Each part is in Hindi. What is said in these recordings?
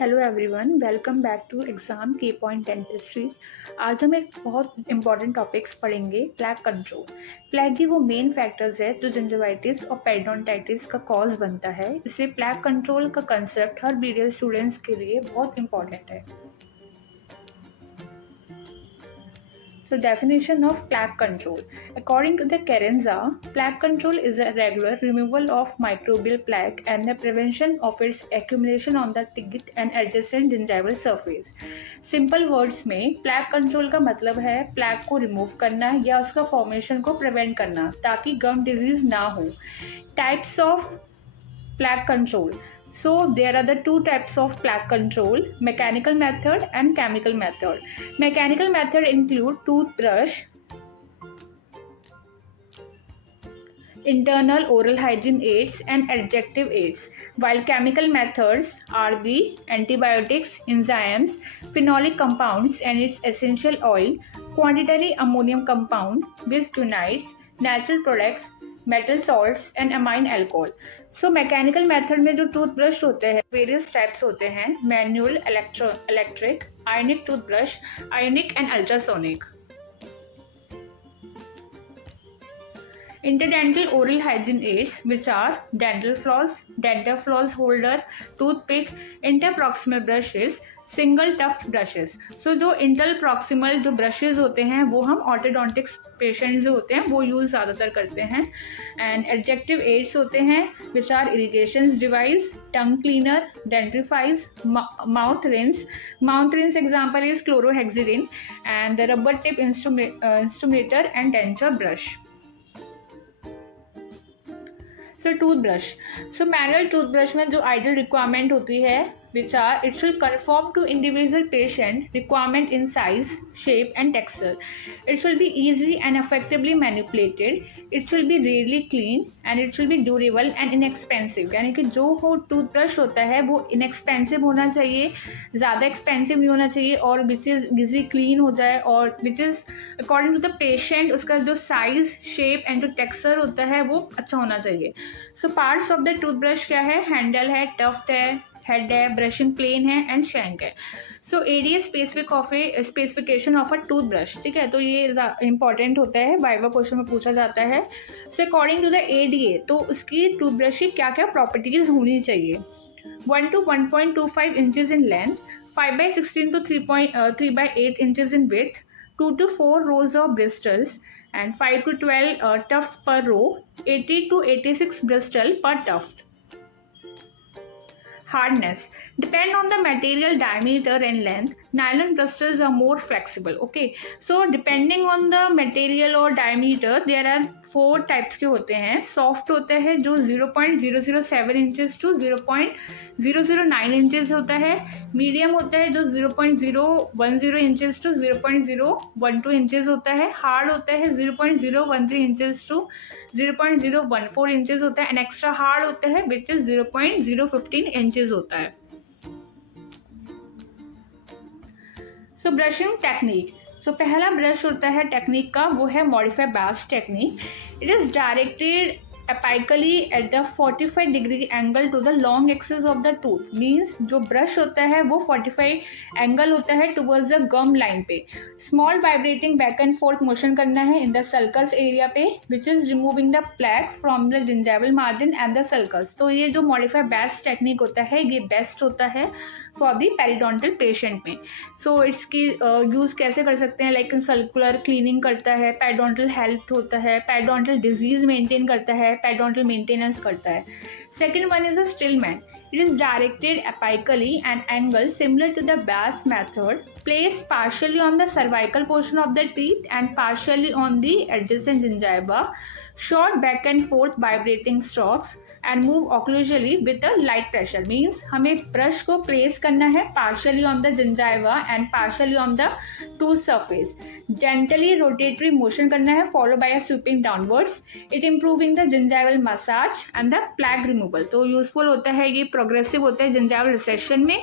Hello everyone, welcome back to exam की पॉइंट डेंटिस्ट्री। आज हम एक बहुत इंपॉर्टेंट टॉपिक्स पढ़ेंगे, प्लैक कंट्रोल। प्लैक की वो मेन फैक्टर्स है जो जिंजवाइटिस और पेरिडोंटाइटिस का कॉज बनता है, इसलिए प्लैक कंट्रोल का कंसेप्ट हर बीडीएस स्टूडेंट्स के लिए बहुत इंपॉर्टेंट है। So, definition of plaque control. According to the Kerenza, plaque control is a regular removal of microbial plaque and the prevention of its accumulation on the teeth and adjacent gingival surface. Simple words में plaque control का मतलब है plaque को remove करना या उसका formation को prevent करना ताकि gum disease ना हो. Types of plaque control. So there are the two types of plaque control, mechanical method and chemical method. Mechanical method include toothbrush, internal oral hygiene aids and adjunctive aids, while chemical methods are the antibiotics, enzymes, phenolic compounds and its essential oil, quaternary ammonium compound, bisgunides, natural products, metal salts and amine alcohol. So mechanical method में जो टूथब्रश होते हैं वेरियस टाइप्स होते हैं, manual, electric, ionic toothbrush, ionic and ultrasonic. Interdental oral hygiene aids, which are dental floss holder, toothpick, interproximal brushes, single tuft brushes. So जो इंटर प्रॉक्सिमल जो ब्रशेज होते हैं वो हम ऑर्थोडोंटिक्स पेशेंट जो होते हैं वो यूज़ ज़्यादातर करते हैं। एंड एडजेक्टिव एड्स होते हैं which are irrigation device, tongue cleaner, dentifrices, mouth rinse example is chlorhexidine and the rubber tip instrumentor and denture brush. So toothbrush, so manual toothbrush में जो आइडियल रिक्वायरमेंट होती है which are it should conform to individual patient requirement in size, shape and texture. It should be easy and effectively manipulated. It should be rarely clean and it should be durable and inexpensive. यानी कि जो हो टूथब्रश होता है वो inexpensive होना चाहिए, ज़्यादा expensive नहीं होना चाहिए और which is easy clean हो जाए और which is according to the patient उसका जो size, shape and जो texture होता है वो अच्छा होना चाहिए. So parts of the toothbrush क्या है? हैंडल है, टफ्ट है, हेड है, ब्रशिंग प्लेन है एंड शैंक है. So ADA specification of a toothbrush, ठीक है, तो ये इंपॉर्टेंट होता है, वाइवा क्वेश्चन में पूछा जाता है. So according to the ADA तो उसकी टूथब्रश की क्या क्या प्रॉपर्टीज होनी चाहिए. 1 to 1.25 inches in length, 5/16 to 3/8 inches in width, 2 to 4 rows of bristles and 5 to 12 tufts per row, 80 to 86 bristle per tuft. Hardness depend on the material diameter and length. Nylon bristles are more flexible. Okay, so depending on the material or diameter there are 4 types के होते हैं. Soft होते हैं जो 0.007 inches to 0.009 inches होता है. Medium होता है जो 0.010 inches to 0.012 inches होता है. Hard होता है 0.013 inches to 0.014 inches होता है. And extra hard होता है which is 0.015 inches होता है. सो ब्रशिंग टेक्निक, सो पहला ब्रश होता है टेक्निक का वो है modified Bass technique. It is directed apically at the 45 degree angle to the long axis of the tooth. Means जो ब्रश होता है वो 45 एंगल होता है टुवर्ड्स द गम लाइन पे. Small vibrating back and fourth motion करना है इन द सल्कस एरिया पे which is removing the plaque from the gingival margin and the sulcus. तो ये जो मॉडिफाई बैस टेक्निक होता है ये बेस्ट होता है फॉर दी पेरिडोंटल पेशेंट में. सो इसकी यूज़ कैसे कर सकते हैं, लाइक सर्कुलर क्लीनिंग करता है, पेरिडोंटल हेल्थ होता है, पेरिडोंटल डिजीज मेंटेन करता है, पेरिडोंटल मेंटेनेंस करता है. Second one is a Stillman. It is directed apically and angle similar to the Bass method, placed partially on the cervical portion of the teeth and partially on the adjacent gingiva. Short back and forth vibrating strokes and move occlusally with a light pressure. Means हमें ब्रश को प्लेस करना है partially on the gingiva and partially on the tooth surface. Gently rotatory motion करना है followed by a sweeping downwards. It improving the gingival massage and the plaque removal. तो यूजफुल होता है, ये प्रोग्रेसिव होता है gingival recession में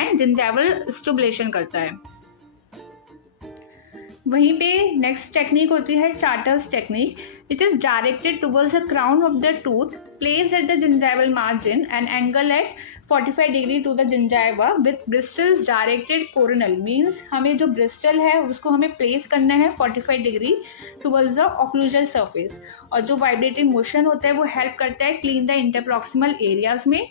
and gingival stimulation करता है. वहीं पे नेक्स्ट टेक्निक होती है Charters technique. It is directed towards the crown of the tooth, placed at the gingival margin and angle at 45 degree to the gingiva with bristles directed coronal, means हमें जो ब्रिस्टल है उसको हमें प्लेस करना है 45 degree towards the occlusal surface, और जो वाइब्रेटिंग मोशन होता है वो हेल्प करता है क्लीन द इंटरप्रॉक्सिमल एरियाज में,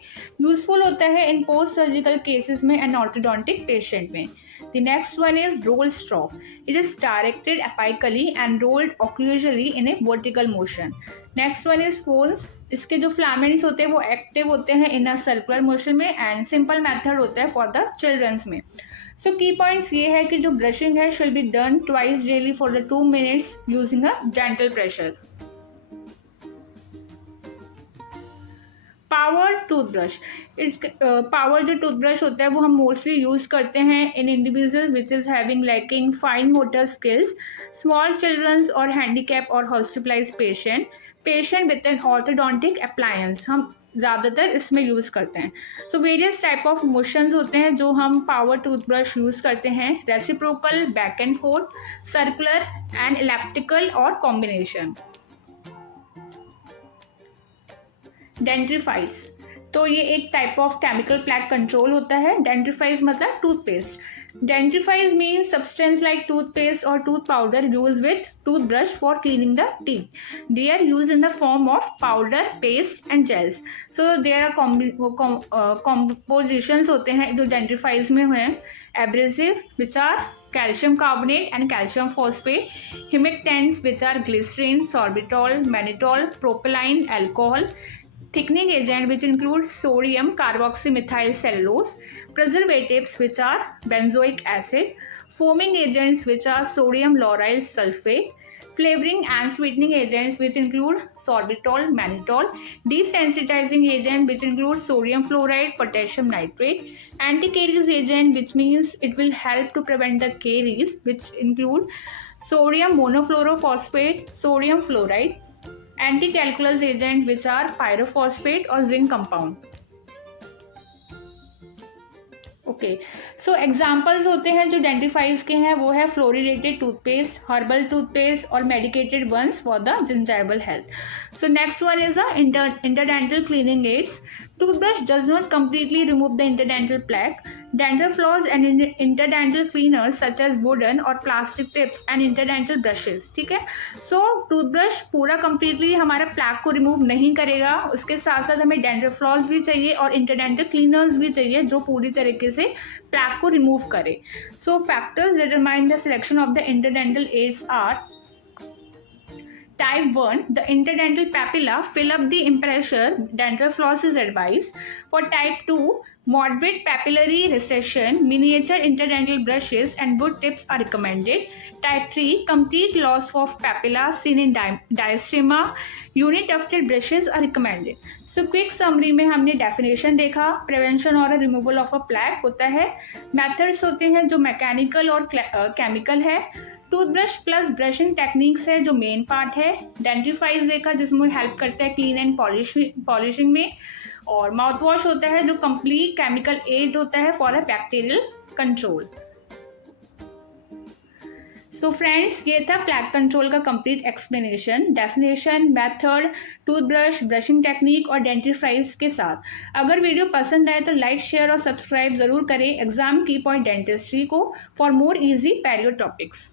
यूजफुल होता है इन पोस्ट सर्जिकल केसेस में एंड ऑर्थोडोंटिक पेशेंट में। The next one is roll stroke. It is directed apically and rolled occlusally in a vertical motion. Next one is folds. इसके जो फिलामेंट्स होते हैं वो एक्टिव होते हैं इन अ सर्कुलर मोशन में, एंड सिंपल मेथड होता है फॉर द चिल्ड्रंस में। सो की पॉइंट्स ये है कि जो ब्रशिंग है should be done twice daily for the 2 minutes using a gentle pressure. Power toothbrush, इस पावर जो टूथब्रश होता है वो हम मोस्टली यूज़ करते हैं in individuals which is having lacking fine motor skills, small childrens और हैंडीकैप और hospitalize patient with an orthodontic appliance, हम ज़्यादातर इसमें यूज़ करते हैं। So various type of motions होते हैं जो हम पावर टूथब्रश यूज़ करते हैं, reciprocal, back and forth, circular and elliptical और कॉम्बिनेशन। डेंट्रीफाइड्स, तो ये एक type of chemical plaque control होता है। डेंट्रीफाइड्स मतलब toothpaste. Dentifrices means substance like toothpaste और tooth powder use with toothbrush for cleaning the teeth. They are use in the form of powder, paste and gels. So there are compositions होते हैं जो डेंट्रीफाइड्स में हुए हैं। Abrasive which are calcium carbonate and calcium phosphate, humectants which are glycerin, sorbitol, mannitol, propylene, alcohol, thickening agent which include sodium carboxymethyl cellulose, preservatives which are benzoic acid, foaming agents which are sodium lauryl sulfate, flavoring and sweetening agents which include sorbitol, mannitol, desensitizing agent which include sodium fluoride, potassium nitrate, anti-caries agent which means it will help to prevent the caries which include sodium monofluorophosphate, sodium fluoride, anti-calculus agent which are pyrophosphate और zinc compound। Okay, so examples होते हैं जो डेंटिफाइज के हैं वो है फ्लोरिडेटेड टूथपेस्ट, हर्बल टूथपेस्ट और medicated ones for the gingival health. So next one is the interdental cleaning aids. Toothbrush does not completely remove the interdental plaque. Dental floss and interdental cleaners such as wooden or plastic tips and interdental brushes, ठीक है। सो टूथब्रश पूरा completely हमारा प्लैक को रिमूव नहीं करेगा, उसके साथ साथ हमें डेंटल फ्लॉस भी चाहिए और इंटरडेंटल क्लीनर्स भी चाहिए जो पूरी तरीके से प्लैक को रिमूव करे। So factors determine the selection of the interdental aids are: Type 1, the interdental papilla fill up the impressure, dental floss is advised. For type 2, moderate papillary recession, miniature interdental brushes and wood tips are recommended. Type 3, complete loss of papilla seen in diastema, unitufted brushes are recommended. So quick summary में हमने definition देखा, prevention और removal of a plaque होता है, methods होते हैं जो मैकेनिकल और केमिकल है, टूथब्रश प्लस ब्रशिंग टेक्निक्स है जो मेन पार्ट है, डेंटिफाइज देखा जिसमें हेल्प करता है क्लीन एंड पॉलिशिंग में, और माउथ वॉश होता है जो कंप्लीट केमिकल एड होता है for a bacterial control. So friends, ये था प्लैक कंट्रोल का complete explanation, definition, method, toothbrush, brushing technique और डेंटिफाइज के साथ। अगर वीडियो पसंद आए तो लाइक, शेयर और सब्सक्राइब ज़रूर करें एग्जाम की पॉइंट डेंटिस्ट्री को फॉर मोर इजी पेरियो टॉपिक्स।